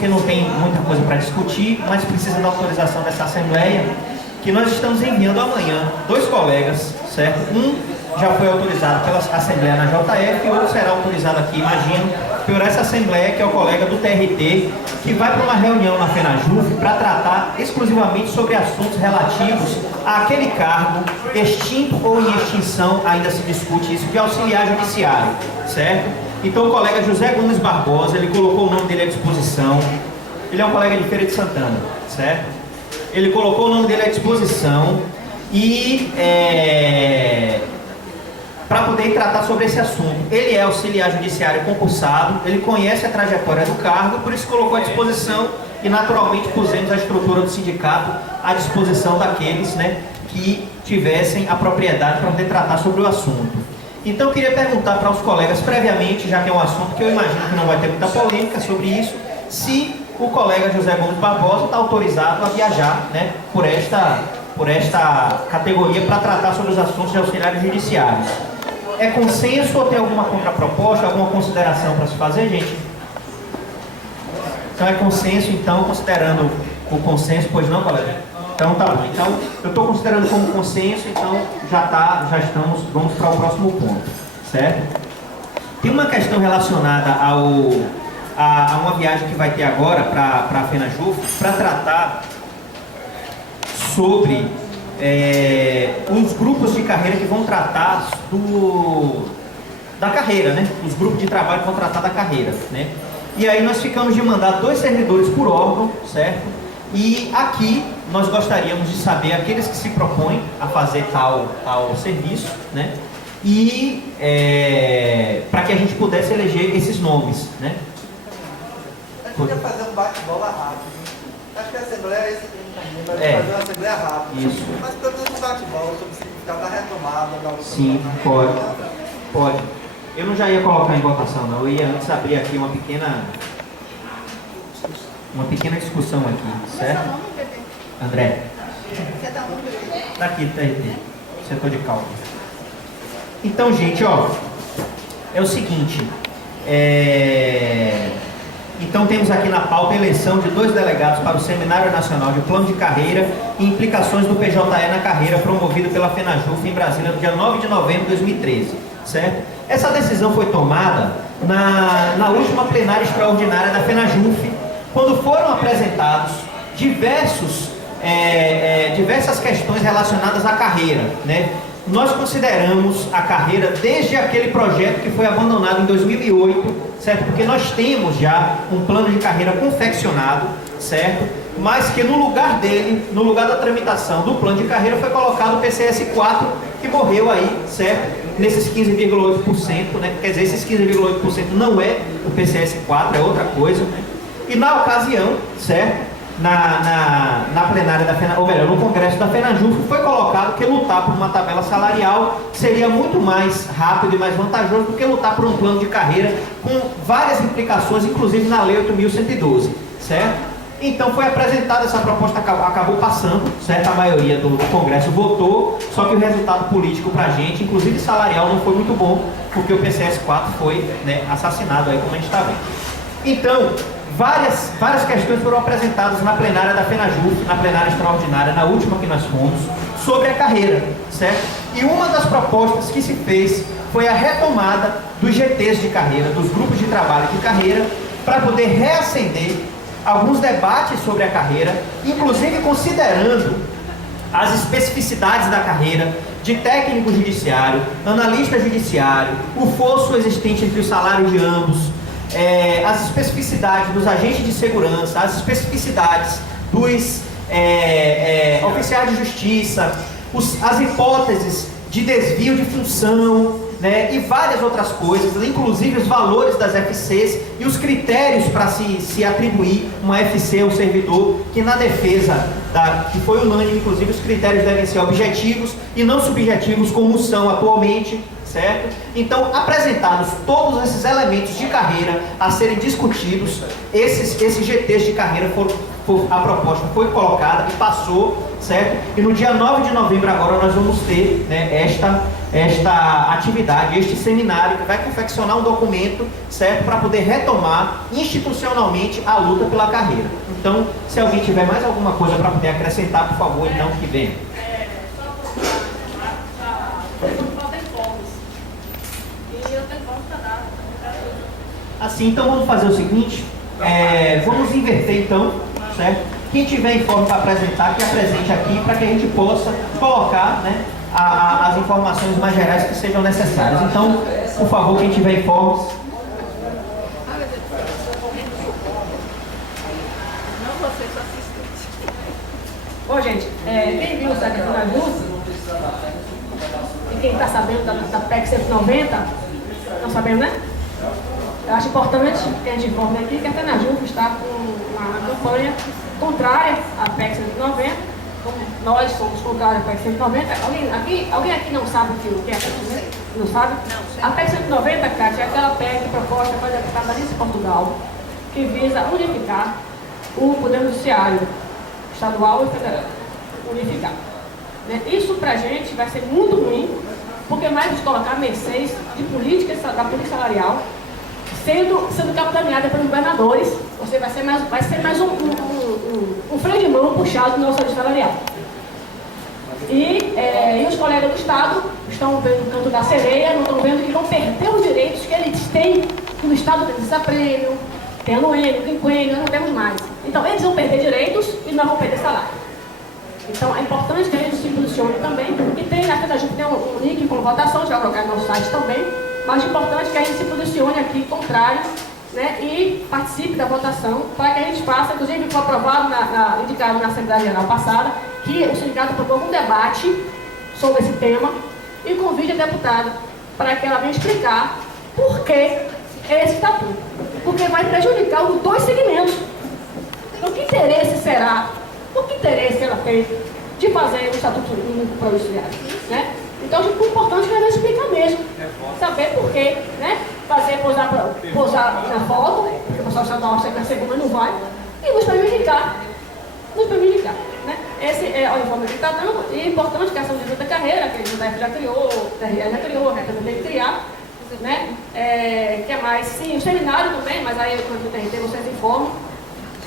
porque não tem muita coisa para discutir, mas precisa da autorização dessa Assembleia, que nós estamos enviando amanhã 2 colegas, certo? Um já foi autorizado pela Assembleia na JF e outro será autorizado aqui, imagino, por essa Assembleia, que é o colega do TRT, que vai para uma reunião na FENAJUF para tratar exclusivamente sobre assuntos relativos àquele cargo extinto ou em extinção, ainda se discute isso, de auxiliar judiciário, certo? Então o colega José Gomes Barbosa, ele colocou o nome dele à disposição, ele é um colega de Feira de Santana, certo? Ele colocou o nome dele à disposição e para poder tratar sobre esse assunto. Ele é auxiliar judiciário concursado, ele conhece a trajetória do cargo, por isso colocou à disposição e naturalmente pusemos a estrutura do sindicato à disposição daqueles, né, que tivessem a propriedade para poder tratar sobre o assunto. Então eu queria perguntar para os colegas previamente, já que é um assunto que eu imagino que não vai ter muita polêmica sobre isso, se o colega José Gomes Barbosa está autorizado a viajar, né, por esta categoria para tratar sobre os assuntos de auxiliares judiciários. É consenso ou tem alguma contraproposta, alguma consideração para se fazer, gente? Então é consenso, então, considerando o consenso, pois não, colega? Então tá bom. Então, eu estou considerando como consenso, então vamos para o próximo ponto, certo? Tem uma questão relacionada a uma viagem que vai ter agora para a FENAJUF, para tratar sobre os grupos de carreira que vão tratar da carreira, né? Os grupos de trabalho que vão tratar da carreira, né? E aí nós ficamos de mandar 2 servidores por órgão, certo? E aqui nós gostaríamos de saber aqueles que se propõem a fazer tal serviço, né? E para que a gente pudesse eleger esses nomes, né? Eu queria fazer um bate-bola rápido. Acho que a Assembleia é esse caminho, mas fazer uma Assembleia rápida. Isso. Mas pelo menos um bate-bola sobre o significado da retomada da outra. Sim, pode. Eu não já ia colocar em votação, não. Eu ia antes abrir aqui uma pequena discussão aqui, certo? André. Está aqui, TRT, setor de cálculo. Então, gente, ó, é o seguinte, então temos aqui na pauta a eleição de 2 delegados para o Seminário Nacional de Plano de Carreira e implicações do PJE na carreira, promovido pela FENAJUF em Brasília no dia 9 de novembro de 2013, certo? Essa decisão foi tomada na última plenária extraordinária da FENAJUF, quando foram apresentados diversas questões relacionadas à carreira, né? Nós consideramos a carreira desde aquele projeto que foi abandonado em 2008, certo? Porque nós temos já um plano de carreira confeccionado, certo? Mas que no lugar da tramitação do plano de carreira foi colocado o PCS4, que morreu aí, certo? Nesses 15,8%, né? Quer dizer, esses 15,8% não é o PCS4, é outra coisa, né? E na ocasião, certo? Na plenária da FENAJUF, ou melhor, no congresso da FENAJUF, foi colocado que lutar por uma tabela salarial seria muito mais rápido e mais vantajoso do que lutar por um plano de carreira com várias implicações, inclusive na Lei 8.112, certo? Então foi apresentada essa proposta, acabou passando, certo? A maioria do Congresso votou, só que o resultado político para a gente, inclusive salarial, não foi muito bom, porque o PCS4 foi, né, assassinado aí, como a gente está vendo. Então, várias questões foram apresentadas na plenária da FENAJUF, na plenária extraordinária, na última que nós fomos, sobre a carreira, certo? E uma das propostas que se fez foi a retomada dos GTs de carreira, dos grupos de trabalho de carreira, para poder reacender alguns debates sobre a carreira, inclusive considerando as especificidades da carreira de técnico judiciário, analista judiciário, o fosso existente entre os salários de ambos, as especificidades dos agentes de segurança, as especificidades dos oficiais de justiça, as hipóteses de desvio de função, né, e várias outras coisas, inclusive os valores das FCs e os critérios para se atribuir uma FC ao servidor, que na defesa, que foi unânime, inclusive os critérios devem ser objetivos e não subjetivos como são atualmente, certo? Então, apresentados todos esses elementos de carreira a serem discutidos, esses GTs de carreira a proposta foi colocada e passou, certo? E no dia 9 de novembro agora nós vamos ter, né, esta atividade, este seminário que vai confeccionar um documento, certo, para poder retomar institucionalmente a luta pela carreira. Então, se alguém tiver mais alguma coisa para poder acrescentar, por favor, então que venha. Assim, então vamos fazer o seguinte, vamos inverter então, certo? Quem tiver informe para apresentar, que apresente aqui para que a gente possa colocar, né, as informações mais gerais que sejam necessárias. Então, por favor, quem tiver informes. Bom, gente, quem viu o site aqui na Jus, e quem está sabendo da PEC 190, não sabendo, né? Eu acho importante que a gente informe aqui que a FENAJUF está com uma campanha contrária à PEC 190, como nós somos contrários à PEC 190. Alguém aqui não sabe o que é a PEC 190? Não sabe? A PEC 190, Cátia, é aquela PEC proposta pela deputada Alice Portugal, que visa unificar o Poder Judiciário estadual e federal. Unificar. Isso pra gente vai ser muito ruim, porque mais de colocar mercês de política, da política salarial, sendo capitaneada pelos governadores, você vai ser mais um freio de mão puxado no nosso salarial. E os colegas do Estado estão vendo o canto da sereia, não estão vendo que vão perder os direitos que eles têm, que o Estado tem prêmio, tem anuênio, quinquênio, nós não temos mais. Então eles vão perder direitos e nós vamos perder salário. Então é importante que a gente se posicione também, e tem na FENAJUF tem um link com votação, a gente vai colocar no nosso site também, mas é importante que a gente se posicione aqui contrário, né, e participe da votação para que a gente faça, inclusive foi aprovado, indicado na Assembleia Geral passada, que o sindicato propôs um debate sobre esse tema e convide a deputada para que ela venha explicar por que esse estatuto. Porque vai prejudicar os dois segmentos. Então, que interesse será, o que interesse ela tem de fazer o Estatuto Único para o Judiciário, né? Então, é importante que ela explique mesmo, saber por quê, né? Fazer posar na foto, porque o pessoal estadual acha que na segunda não vai, e nos prejudicar, né? Esse é o informe que está dando, e é importante que a ação de da carreira, que a JF já criou, o TRE já criou, a RETA tem que criar, né? Que é mais, sim, o seminário também, mas aí quando o TRT vocês informam.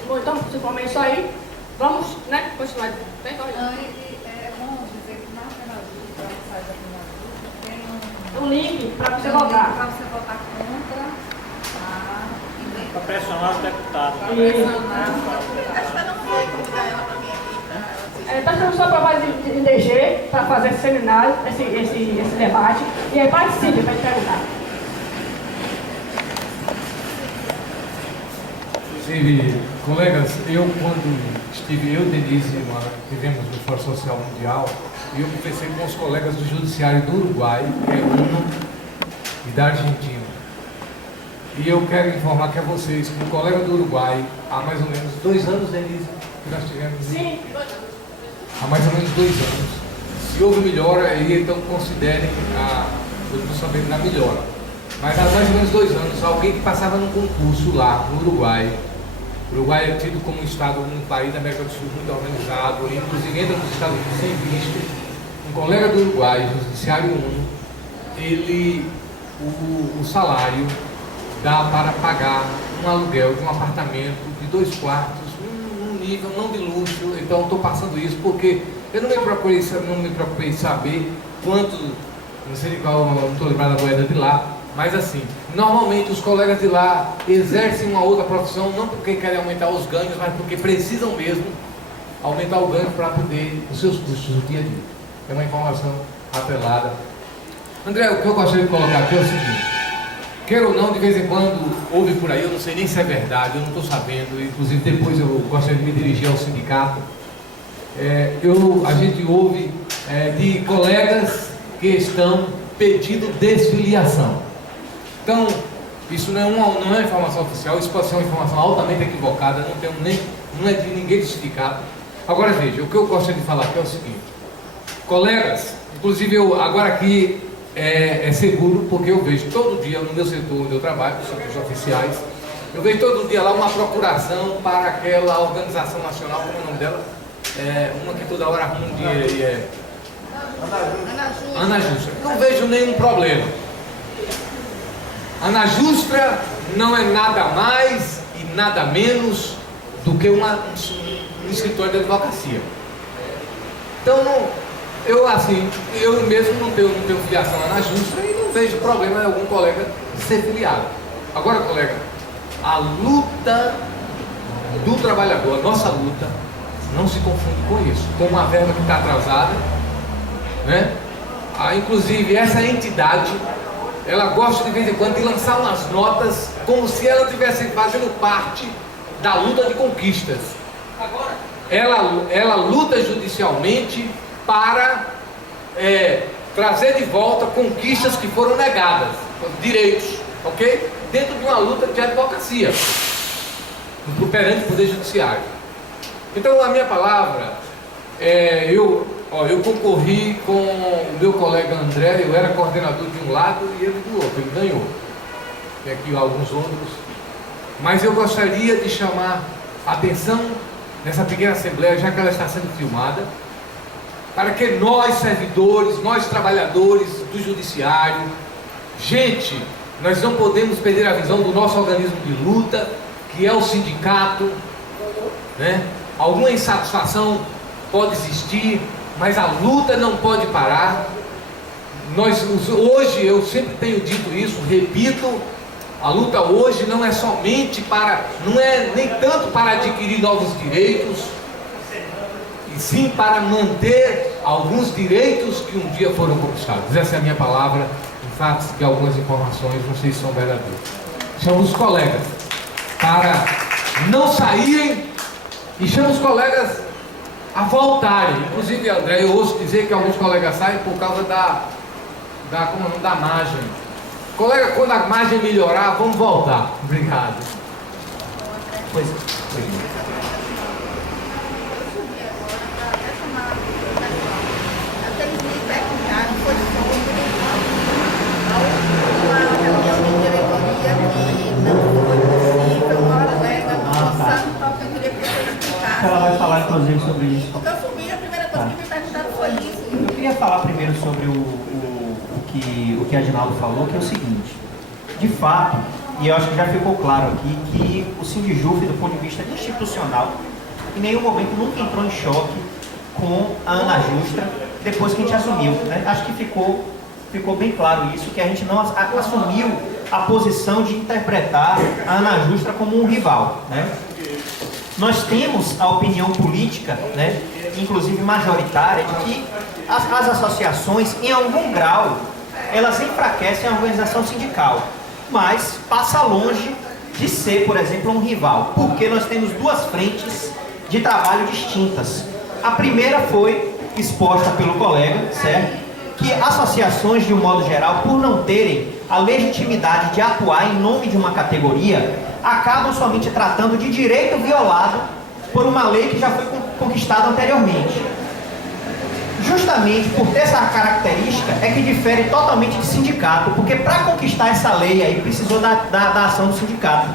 Bom, então, se informem isso aí, vamos, né, continuar. Vem, corre. Vamos dizer que na FENAJUF, para o site da FENAJUF, tem um link para você votar. Para você votar contra a emenda. Para pressionar os deputados. Para pressionar os Acho que eu não vou convidar ela para vir aqui para Está sendo só aprovar de DG para fazer esse seminário, esse debate, e aí participe para te perguntar. Inclusive, colegas, quando estive, eu e Denise, tivemos no Fórum Social Mundial, e eu conversei com os colegas do Judiciário do Uruguai, que é UNO, e da Argentina. E eu quero informar que a vocês, que o colega do Uruguai, há mais ou menos 2 anos, Denise, que nós tivemos. Sim. Há mais ou menos 2 anos. Se houve melhora, aí então considerem eu estou sabendo da melhora. Mas há mais ou menos 2 anos, alguém que passava num concurso lá no Uruguai. O Uruguai é tido como um estado, um país da América do Sul muito organizado, inclusive entra nos Estados Unidos sem visto. Um colega do Uruguai, do Judiciário 1, o salário dá para pagar um aluguel de um apartamento de 2 quartos, um nível não de luxo. Então estou passando isso porque eu não me preocupei em saber quanto, não sei qual, não estou lembrado da moeda de lá, mas assim, normalmente os colegas de lá exercem uma outra profissão, não porque querem aumentar os ganhos, mas porque precisam mesmo aumentar o ganho para poder os seus custos do dia a dia. É uma informação apelada. André, o que eu gostaria de colocar aqui é o seguinte: quer ou não, de vez em quando ouve por aí, eu não sei nem se é verdade, eu não estou sabendo, inclusive depois eu gostaria de me dirigir ao sindicato. A gente ouve de colegas que estão pedindo desfiliação. Então, isso não é uma informação oficial, isso pode ser uma informação altamente equivocada, não é de ninguém justificado. Agora veja, o que eu gostaria de falar aqui é o seguinte: colegas, inclusive eu agora aqui é seguro, porque eu vejo todo dia no meu setor onde eu trabalho, nos setores oficiais, eu vejo todo dia lá uma procuração para aquela organização nacional, como é o nome dela? Uma que toda hora arruma um dinheiro aí, Ana Justra. Não vejo nenhum problema. Ana Justra não é nada mais e nada menos do que um escritório de advocacia. Então, eu mesmo não tenho filiação à Ana Justra e não vejo problema em algum colega ser filiado. Agora, colega, a luta do trabalhador, a nossa luta, não se confunde com isso. Com uma verba que está atrasada, né? Inclusive, essa entidade, ela gosta de vez em quando de lançar umas notas como se ela estivesse fazendo parte da luta de conquistas. Ela luta judicialmente para trazer de volta conquistas que foram negadas, direitos, ok? Dentro de uma luta de advocacia perante o Poder Judiciário. Então, a minha palavra, eu concorri com o meu colega André, eu era coordenador de um lado e ele do outro, ele ganhou. Tem aqui alguns outros. Mas eu gostaria de chamar a atenção nessa pequena assembleia, já que ela está sendo filmada, para que nós, servidores, nós trabalhadores do judiciário, gente, nós não podemos perder a visão do nosso organismo de luta, que é o sindicato, né? Alguma insatisfação pode existir, mas a luta não pode parar. Hoje, eu sempre tenho dito isso, repito, a luta hoje não é somente não é nem tanto para adquirir novos direitos, e sim para manter alguns direitos que um dia foram conquistados. Essa é a minha palavra, em fato de algumas informações, não sei se são verdadeiras. Chamo os colegas para não saírem e chamo os colegas a voltarem. Inclusive, André, eu ouço dizer que alguns colegas saem por causa da margem. Colega, quando a margem melhorar, vamos voltar. Obrigado. Pois ela vai falar inclusive sobre isso. Porque eu subi, a primeira coisa que me perguntaram foi isso. Eu queria falar primeiro sobre o que a Adinaldo falou, que é o seguinte: de fato, e eu acho que já ficou claro aqui, que o Sindijuf, do ponto de vista institucional, em nenhum momento nunca entrou em choque com a Ana Justra depois que a gente assumiu, né? Acho que ficou bem claro isso, que a gente não assumiu a posição de interpretar a Ana Justra como um rival, né? Nós temos a opinião política, né, inclusive majoritária, de que as associações, em algum grau, elas enfraquecem a organização sindical, mas passa longe de ser, por exemplo, um rival, porque nós temos duas frentes de trabalho distintas. A primeira foi exposta pelo colega, certo? Que associações, de um modo geral, por não terem a legitimidade de atuar em nome de uma categoria, acabam somente tratando de direito violado por uma lei que já foi conquistada anteriormente. Justamente por ter essa característica é que difere totalmente de sindicato, porque para conquistar essa lei aí precisou da ação do sindicato.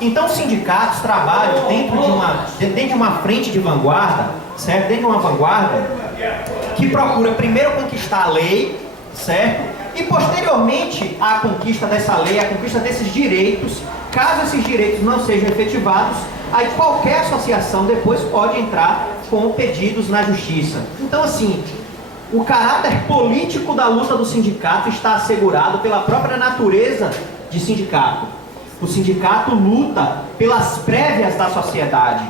Então os sindicatos trabalham dentro de uma frente de vanguarda, certo? Dentro de uma vanguarda que procura primeiro conquistar a lei, certo? E posteriormente à conquista dessa lei, à conquista desses direitos, caso esses direitos não sejam efetivados, aí qualquer associação depois pode entrar com pedidos na justiça. Então, assim, o caráter político da luta do sindicato está assegurado pela própria natureza de sindicato. O sindicato luta pelas prévias da sociedade,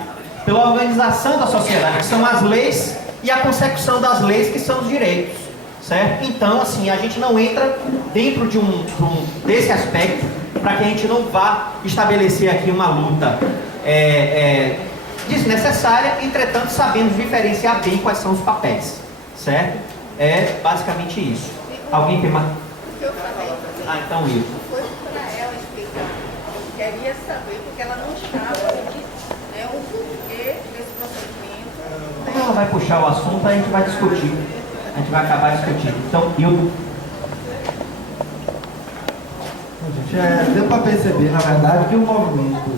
pela organização da sociedade, que são as leis e a consecução das leis, que são os direitos, certo? Então, assim, a gente não entra dentro desse aspecto para que a gente não vá estabelecer aqui uma luta desnecessária, entretanto sabemos diferenciar bem quais são os papéis, certo? É basicamente isso. Alguém tem mais? O que eu falei então isso. foi para ela explicar. Eu queria saber, porque ela não estava o porquê desse procedimento. Como ela vai puxar o assunto, a gente vai discutir. A gente vai acabar discutindo. Então, Gente, deu para perceber, na verdade, que o movimento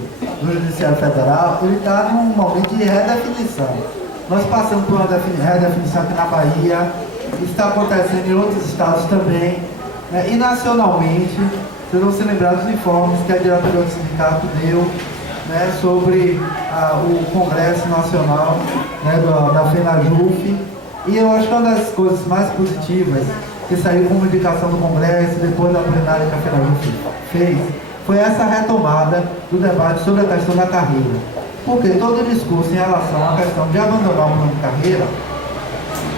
do Judiciário Federal ele está num momento de redefinição. Nós passamos por uma redefinição aqui na Bahia, está acontecendo em outros estados também, né? E nacionalmente, vocês vão se lembrar dos informes que a diretoria do sindicato deu, né, sobre o Congresso Nacional, né, da FENAJUF. E eu acho que uma das coisas mais positivas que saiu como indicação do Congresso, depois da plenária que a FENAJUF fez, foi essa retomada do debate sobre a questão da carreira. Porque todo o discurso em relação à questão de abandonar o plano de carreira,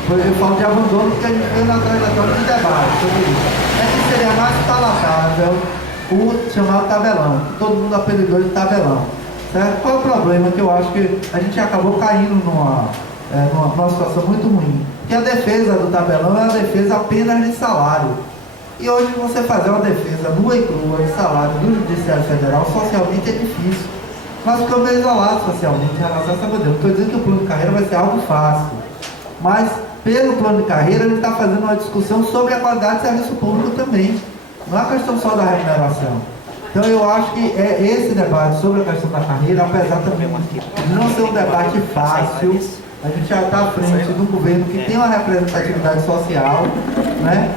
eu falo de abandono porque a gente veio na trajetória de debate sobre isso. É que seria mais palatável o chamado tabelão, que todo mundo apelidou de tabelão. Certo? Qual é o problema? Que eu acho que a gente acabou caindo numa situação muito ruim. Que a defesa do tabelão é a defesa apenas de salário. E hoje você fazer uma defesa nua e crua de salário do Judiciário Federal socialmente é difícil. Nós ficamos isolados socialmente em relação a essa bandeira. Não estou dizendo que o plano de carreira vai ser algo fácil. Mas, pelo plano de carreira, ele está fazendo uma discussão sobre a qualidade de serviço público também. Não é questão só da remuneração. Então, eu acho que esse debate sobre a questão da carreira, apesar também de não ser um debate fácil, a gente já está à frente de um governo que tem uma representatividade social, né?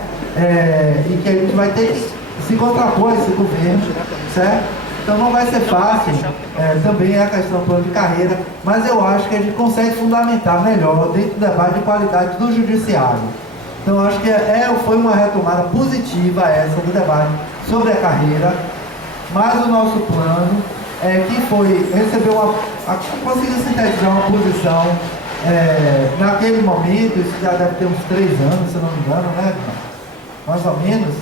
E que a gente vai ter que se contrapor a esse governo, certo? Então não vai ser fácil, também é a questão do plano de carreira, mas eu acho que a gente consegue fundamentar melhor dentro do debate de qualidade do judiciário. Então acho que foi uma retomada positiva essa do debate sobre a carreira, mas o nosso plano conseguiu sintetizar uma posição naquele momento, isso já deve ter uns 3 anos, se não me engano, né? Mais ou menos.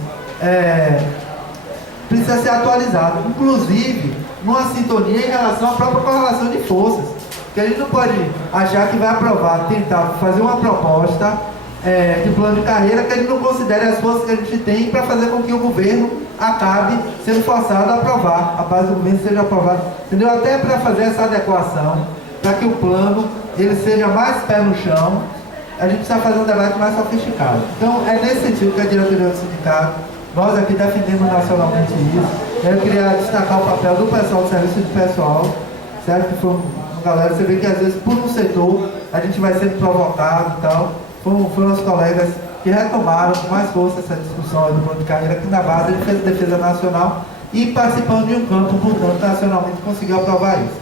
Precisa ser atualizado, inclusive numa sintonia em relação à própria correlação de forças, que a gente não pode achar que vai aprovar, tentar fazer uma proposta de plano de carreira que a gente não considere as forças que a gente tem para fazer com que o governo acabe sendo forçado a aprovar, a base do governo seja aprovada, entendeu? Até para fazer essa adequação, para que o plano ele seja mais pé no chão, a gente precisa fazer um debate mais sofisticado. Então é nesse sentido que a diretoria do sindicato, nós aqui defendemos nacionalmente isso. Eu queria destacar o papel do pessoal do serviço de pessoal, certo? Que foi uma galera, você vê que às vezes por um setor a gente vai sendo provocado e tal. Foram os colegas que retomaram com mais força essa discussão do plano de carreira, que na base a gente fez defesa nacional e participando de um campo, portanto, nacionalmente conseguiu aprovar isso.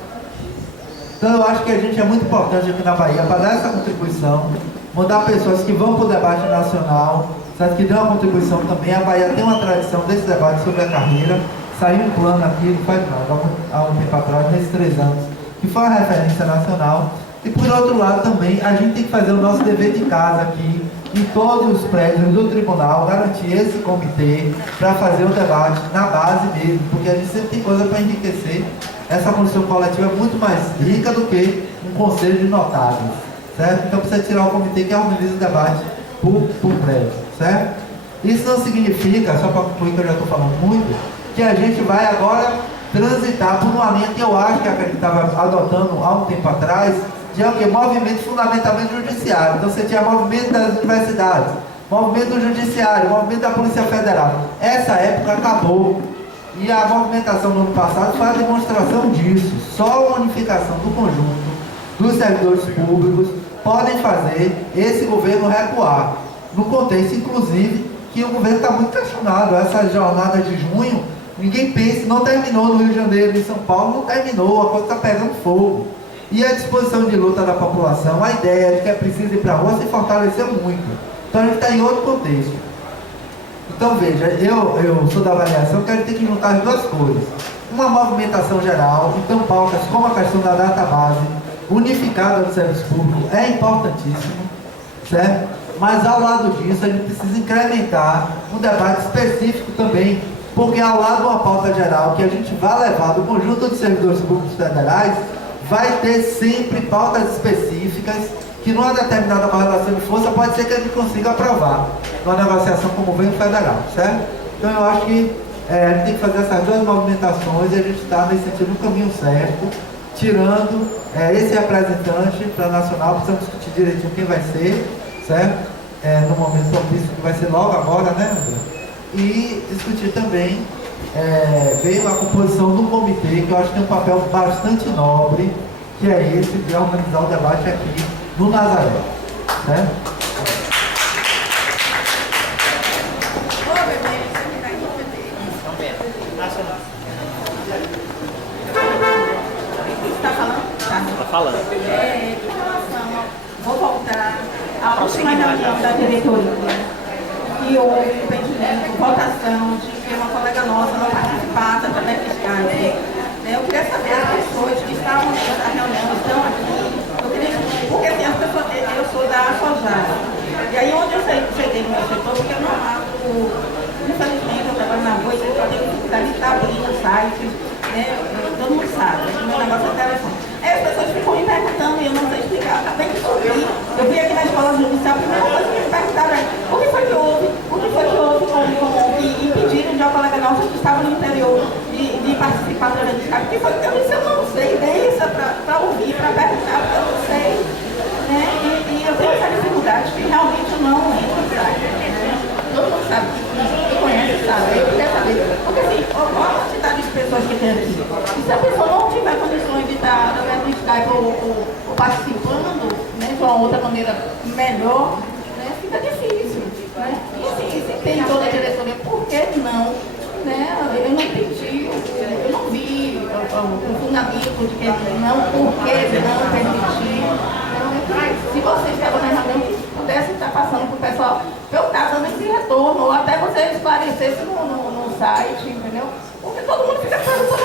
Então eu acho que a gente é muito importante aqui na Bahia para dar essa contribuição, mandar pessoas que vão para o debate nacional, certo? Que dão uma contribuição também. A Bahia tem uma tradição desse debate sobre a carreira. Saiu um plano aqui, não faz nada, há um tempo atrás, nesses 3 anos, que foi uma referência nacional. E por outro lado também, a gente tem que fazer o nosso dever de casa aqui, em todos os prédios do tribunal, garantir esse comitê para fazer o debate na base mesmo, porque a gente sempre tem coisa para enriquecer. Essa condição coletiva é muito mais rica do que um conselho de notáveis, certo? Então precisa tirar o comitê que organiza o debate por prédio, certo? Isso não significa, só para concluir que eu já estou falando muito, que a gente vai agora transitar por uma linha que eu acho que a gente estava adotando há um tempo atrás, de o quê? Movimento de fundamentamento judiciário. Então você tinha movimento das universidades, movimento do judiciário, movimento da Polícia Federal. Essa época acabou. E a movimentação no ano passado foi a demonstração disso. Só a unificação do conjunto dos servidores públicos podem fazer esse governo recuar. No contexto, inclusive, que o governo está muito questionado. Essa jornada de junho, ninguém pensa, não terminou no Rio de Janeiro, em São Paulo, não terminou, a coisa está pegando fogo. E a disposição de luta da população, a ideia de que é preciso ir para a rua, se fortaleceu muito. Então a gente está em outro contexto. Então veja, eu sou da avaliação que a gente tem que juntar as duas coisas. Uma movimentação geral, então pautas como a questão da database, unificada do serviço público, é importantíssimo, certo? Mas ao lado disso a gente precisa incrementar um debate específico também, porque ao lado de uma pauta geral que a gente vai levar do conjunto de servidores públicos federais, vai ter sempre pautas específicas que numa determinada correlação de força pode ser que a gente consiga aprovar numa negociação com o governo federal, certo? Então eu acho que a gente tem que fazer essas duas movimentações e a gente está nesse sentido no caminho certo, tirando esse representante para nacional, precisamos discutir direitinho quem vai ser, certo? No momento propício que vai ser logo agora, né, André? E discutir também veio a composição do comitê, que eu acho que tem um papel bastante nobre, que é esse de organizar o debate aqui no Nazaré, certo? falando. Em relação, vou voltar à última reunião da diretoria, e houve impedimento, votação de que uma colega nossa não participasse através do Skype. Eu queria saber as pessoas que estavam nessa reunião, estão aqui, porque assim, as pessoas, eu sou da Sojar, e aí onde eu cheguei no meu setor, porque eu não abro, infelizmente eu trabalho na rua, então eu tenho dificuldade de estar abrindo sites, né, todo mundo sabe, o meu negócio é telefone. Aí as pessoas ficam me perguntando e eu não sei explicar, acabei de subir, eu vim aqui na escola judicial, a primeira coisa que me perguntaram é o que foi que houve que impediram de uma colega nossa que estava no interior de participar através do Skype. Eu disse, eu não sei, deixa para ouvir, para perguntar, porque eu não sei. Né? E eu tenho essa dificuldade que realmente eu não entro no site. Né? Todo mundo sabe, que conhece, sabe. Eu queria saber, porque assim, qual a quantidade de pessoas que tem aqui? E se a pessoa não tiver condições de estar através do Skype ou participando, né, de uma outra maneira melhor, né, fica difícil. Né? E assim, se tem toda a diretoria, por que não? Né? Eu não entendi, eu não vi o fundamento de que não, por que não permitir. Se você estava na reunião, que pudesse estar passando para o pessoal, eu estar dando esse retorno, ou até você esclarecesse no site, entendeu? Porque todo mundo fica perguntando,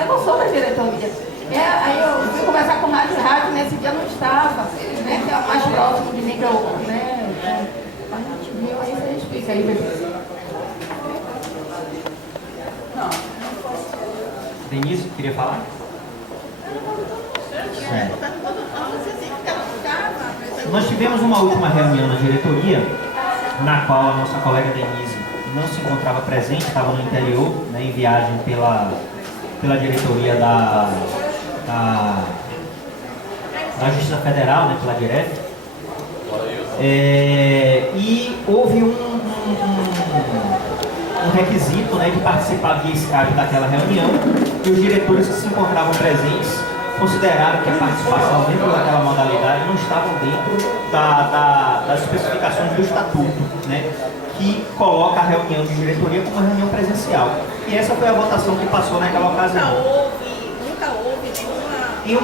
eu não sou da diretoria. Aí eu fui conversar com o rádio, nesse dia não estava, né? Que é o mais próximo de mim que eu, né? Aí você explica aí, bebê. Denise, queria falar? Nós tivemos uma última reunião na diretoria, na qual a nossa colega Denise não se encontrava presente, estava no interior, né, em viagem pela diretoria da Justiça Federal, né, pela DIREF. E houve um requisito, né, de participar via Skype daquela reunião, e os diretores que se encontravam presentes consideraram que a participação dentro daquela modalidade não estava dentro das especificações do estatuto, né, que coloca a reunião de diretoria como uma reunião presencial. E essa foi a votação que passou naquela ocasião. Nunca houve nenhuma... Em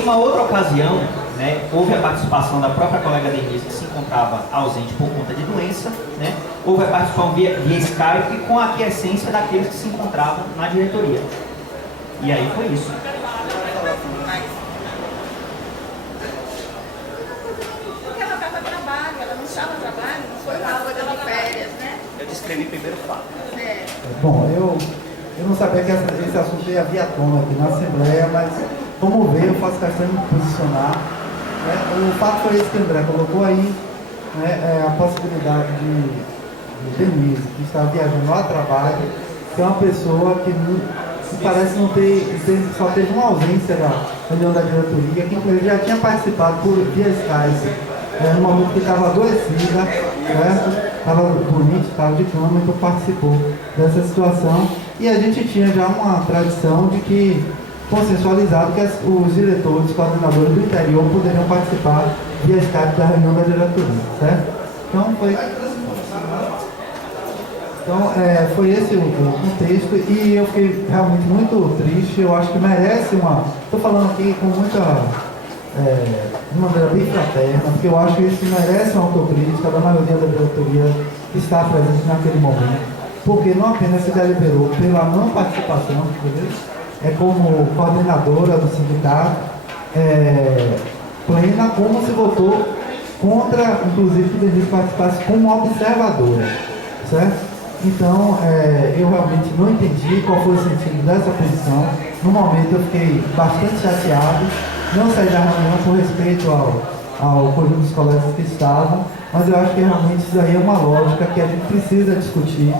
uma outra ocasião, né, houve a participação da própria colega Denise, que se encontrava ausente por conta de doença, né, houve a participação via Skype com a aquiescência daqueles que se encontravam na diretoria. E aí foi isso. Porque ela estava no trabalho, ela não estava no trabalho, não foi uma coisa de férias, né? Eu descrevi primeiro o fato. Bom, eu não sabia que esse assunto ia vir à tona aqui na Assembleia, mas como ver, eu faço questão de me posicionar. Né? O fato foi esse que o André colocou aí, né, a possibilidade de Denise, que está viajando lá a trabalho, que é uma pessoa que parece não só teve uma ausência da reunião da diretoria, que inclusive já tinha participado por via Skype, no momento que estava adoecida, estava bonita, estava de cama, então participou dessa situação. E a gente tinha já uma tradição de que consensualizado que os diretores, os coordenadores do interior poderiam participar via Skype da reunião da diretoria, certo? Então foi esse o contexto, e eu fiquei realmente muito triste. Eu acho que merece estou falando aqui com muita, de maneira bem fraterna, porque eu acho que isso merece uma autocrítica da maioria da diretoria que está presente naquele momento, porque não apenas se deliberou pela não participação, como coordenadora do sindicato, plena, como se votou contra, inclusive, que Denise participasse como observadora, certo? Então, eu realmente não entendi qual foi o sentido dessa posição. No momento eu fiquei bastante chateado, não saí da reunião por respeito ao conjunto dos colegas que estavam, mas eu acho que realmente isso aí é uma lógica que a gente precisa discutir.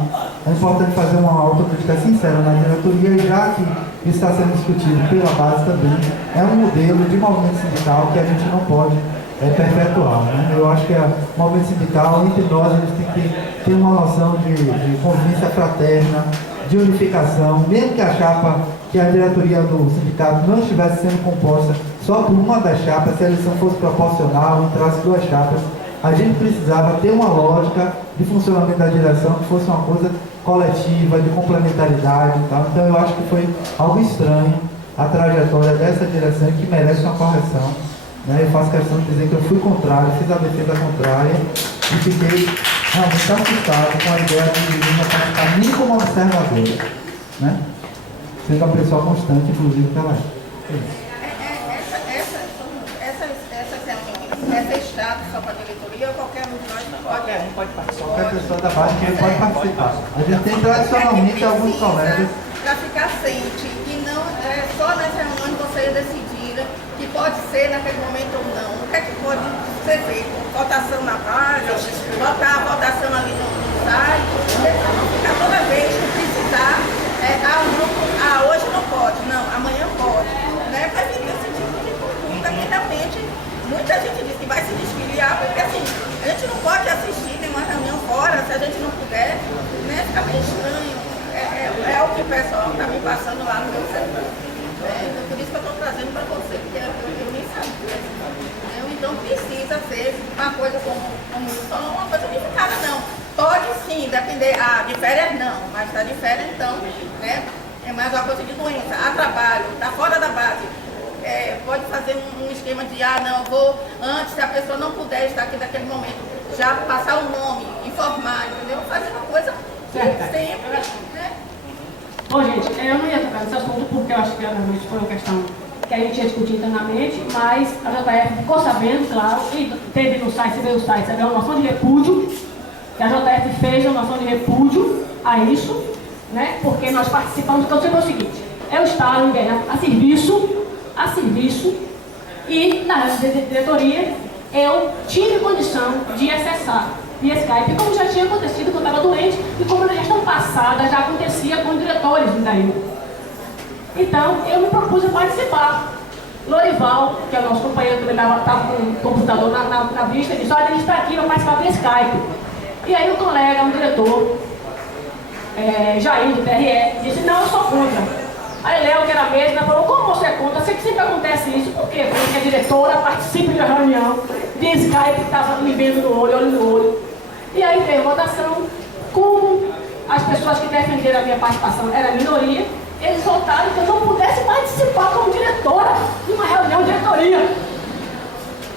É importante fazer uma autocrítica sincera na diretoria, e já que está sendo discutido pela base também, é um modelo de movimento sindical que a gente não pode perpetuar. Né? Eu acho que o movimento sindical, entre nós, a gente tem que ter uma noção de convivência fraterna, de unificação, mesmo que a chapa, que a diretoria do sindicato não estivesse sendo composta só por uma das chapas, se a eleição fosse proporcional, entrasse duas chapas, a gente precisava ter uma lógica de funcionamento da direção que fosse uma coisa coletiva, de complementaridade e tal. Então eu acho que foi algo estranho a trajetória dessa direção e que merece uma correção. Né? Eu faço questão de dizer que eu fui contrário, fiz a defesa contrária e fiquei realmente assustado com a ideia de Lima participar nem como observadora, né? Sendo a pessoa constante, inclusive, que ela é. Essa estado só para a diretoria ou qualquer um de nós não pode? Qualquer um pode participar. Qualquer pessoa da base que pode participar. A gente tem tradicionalmente alguns colegas. Para ficar ciente e não é só nessa reunião vocês decidirem que pode ser naquele momento ou não. O que é que pode ser feito? Votação na página, botar a votação ali no site, não ficar toda vez que precisar, hoje não pode, não, amanhã pode. Né? Para evitar esse tipo de conduta que realmente muita gente diz que vai se desfiliar, porque assim, a gente não pode assistir nenhuma reunião fora, se a gente não puder, né? Fica meio estranho. É o que o pessoal está me passando lá no meu celular. Por isso que eu estou trazendo para você, porque eu nem sabia. Então precisa ser uma coisa como só uma coisa unificada, não. Pode sim, depender, de férias não, mas está de férias então, né? É mais uma coisa de doença, trabalho, está fora da base. Pode fazer um esquema de, não, vou, antes, se a pessoa não puder estar aqui naquele momento, já passar o nome, informar, entendeu? Fazer uma coisa que sempre, né? Bom, gente, eu não ia tocar nesse assunto porque eu acho que realmente foi uma questão que a gente ia discutir internamente, mas a JF ficou sabendo, claro, e teve no site, você vê o site, você vê uma noção de repúdio, que a JF fez uma noção de repúdio a isso, né? Porque nós participamos, então sempre é o seguinte, eu estava a serviço e na diretoria eu tive condição de acessar via Skype, como já tinha acontecido quando eu estava doente e como na gestão passada já acontecia com diretores daí. Então eu me propus a participar. Lorival, que é o nosso companheiro que estava com o computador na vista, disse, olha, ele está aqui, vai participar via Skype. E aí o colega, um diretor, Jair do TRE, disse, não, eu sou contra. Aí Léo, que era mesmo, falou, como você é contra? Eu sei que sempre acontece isso. Por quê? Porque a diretora participa de reunião, de Skype, que estava me vendo no olho no olho. E aí veio a votação, como as pessoas que defenderam a minha participação era a minoria, eles votaram que eu não pudesse participar como diretora de uma reunião de diretoria.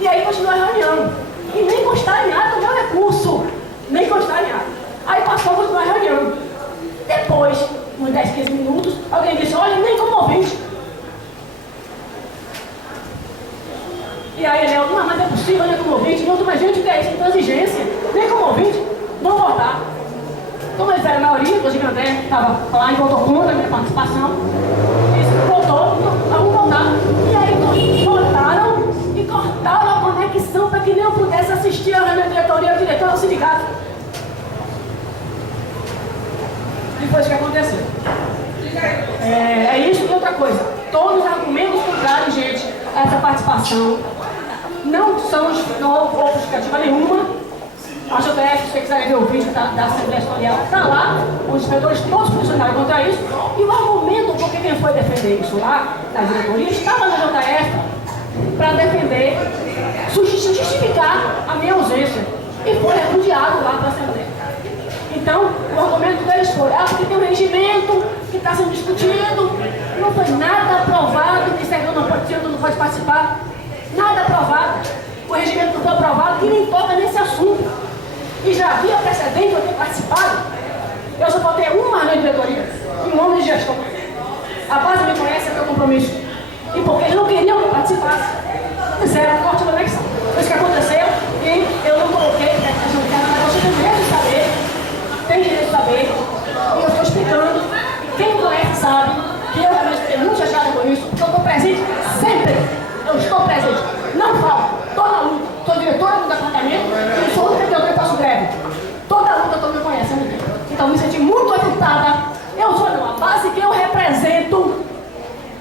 E aí continuou a reunião. E nem constar em nada o meu recurso. Nem constar em nada. Aí passou a continuar a reunião. Depois, uns 10, 15 minutos, alguém disse, olha, nem como ouvinte. E aí ele, não, mas é possível, nem como ouvinte. Não, mas gente, que é isso? Intransigência. Nem como ouvinte. Vamos votar. Como eles eram a maioria, inclusive o André estava lá e votou contra a minha participação. Eles votou, vamos votar. E aí votaram e cortaram a conexão para que nem eu pudesse assistir a reunião da diretoria, o diretor do sindicato. E foi isso que aconteceu. É isso e outra coisa. Todos os argumentos contrários, gente, a essa participação não houve justificativa nenhuma. A JF, se você quiser ver o vídeo da Assembleia Setorial, está lá, os inspetores todos funcionaram contra isso, e o argumento porque quem foi defender isso lá, na diretoria, estava na JF para defender, justificar a minha ausência, e foi repudiado lá para a Assembleia. Então, o argumento deles foi, porque tem um regimento que está sendo discutido, não foi nada aprovado, que Sérgio não pode participar, nada aprovado, o regimento não foi aprovado e nem toca nesse assunto. E já havia precedente eu ter participado. Eu só faltei uma na diretoria, em nome de gestão. A base me conhece, é meu compromisso. E porque eles não queriam que eu participasse, fizeram corte da conexão. Foi isso que aconteceu e eu não coloquei a questão interna, mas você tem direito de saber, tem direito de saber, e eu estou explicando. Quem me conhece sabe que eu realmente fiquei muito chateada com isso, porque eu estou presente sempre. Eu estou presente, não falto, estou na luta, sou diretora do departamento e sou outra diretora que faço greve. Toda a luta estou me conhecendo. Então me senti muito afetada. Eu sou de uma base que eu represento,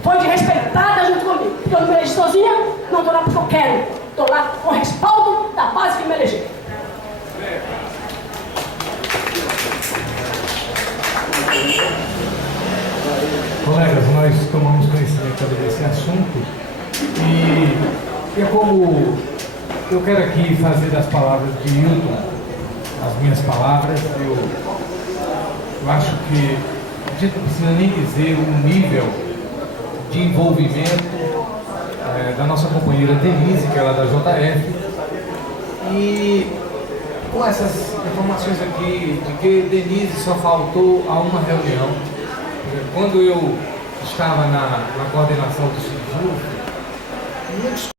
foi desrespeitada junto comigo. Porque eu não me elegi sozinha, não estou lá porque eu quero. Estou lá com o respaldo da base que me elegeu. Colegas, nós tomamos conhecimento desse assunto e é como eu quero aqui fazer das palavras de Hilton as minhas palavras. Eu acho que a gente não precisa nem dizer o nível de envolvimento da nossa companheira Denise, que é lá da JF, e com essas informações aqui de que Denise só faltou a uma reunião. Quando eu estava na coordenação do SISU, muitos